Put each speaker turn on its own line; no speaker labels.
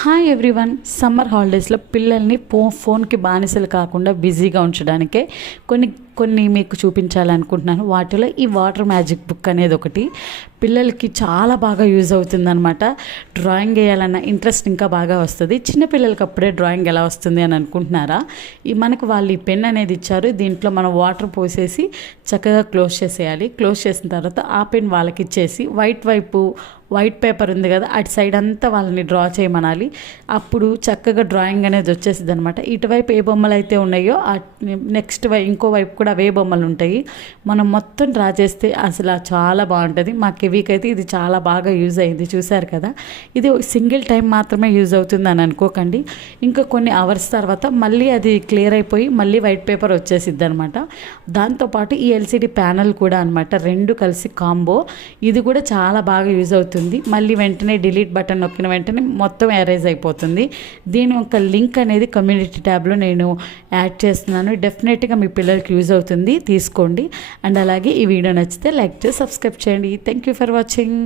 Hi everyone summer హాలిడేస్లో పిల్లల్ని ఫో ఫోన్కి బానిసలు కాకుండా బిజీగా ఉంచడానికే కొన్ని కొన్ని మీకు చూపించాలనుకుంటున్నాను. వాటిలో ఈ వాటర్ మ్యాజిక్ బుక్ అనేది ఒకటి. పిల్లలకి చాలా బాగా యూజ్ అవుతుందన్నమాట. డ్రాయింగ్ వేయాలన్న ఇంట్రెస్ట్ ఇంకా బాగా వస్తుంది. చిన్నపిల్లలకి అప్పుడే డ్రాయింగ్ ఎలా వస్తుంది అని అనుకుంటున్నారా? ఈ మనకు వాళ్ళు ఈ పెన్ అనేది ఇచ్చారు. దీంట్లో మనం వాటర్ పోసేసి చక్కగా క్లోజ్ చేసేయాలి. క్లోజ్ చేసిన తర్వాత ఆ పెన్ వాళ్ళకి ఇచ్చేసి వైట్ వైపు వైట్ పేపర్ ఉంది కదా అటు సైడ్ అంతా వాళ్ళని డ్రా చేయమనాలి. అప్పుడు చక్కగా డ్రాయింగ్ అనేది వచ్చేసింది అనమాట ఇటువైపు ఏ బొమ్మలు అయితే ఉన్నాయో నెక్స్ట్ వై ఇంకో వైపు కూడా అవే బొమ్మలు ఉంటాయి. మనం మొత్తం డ్రా చేస్తే అసలు చాలా బాగుంటుంది. మా కివీకి అయితే ఇది చాలా బాగా యూజ్ అయింది. చూశారు కదా? ఇది సింగిల్ టైం మాత్రమే యూజ్ అవుతుంది అని అనుకోకండి. ఇంకా కొన్ని అవర్స్ తర్వాత మళ్ళీ అది క్లియర్ అయిపోయి మళ్ళీ వైట్ పేపర్ వచ్చేసిద్ది అనమాట దాంతోపాటు ఈ ఎల్సిడి ప్యానల్ కూడా అనమాట రెండు కలిసి కాంబో. ఇది కూడా చాలా బాగా యూజ్ అవుతుంది. మళ్ళీ వెంటనే డిలీట్ బటన్ నొక్కిన వెంటనే మొత్తం ఎరేజ్ అయిపోతుంది. దీని యొక్క లింక్ అనేది కమ్యూనిటీ ట్యాబ్లో నేను యాడ్ చేస్తున్నాను. డెఫినెట్గా మీ పిల్లలకి యూజ్ అవుతుంది అవుతుంది. తీసుకోండి. అండ్ అలాగే ఈ వీడియో నచ్చితే లైక్ చేసి సబ్స్క్రైబ్ చేయండి. Thank you for watching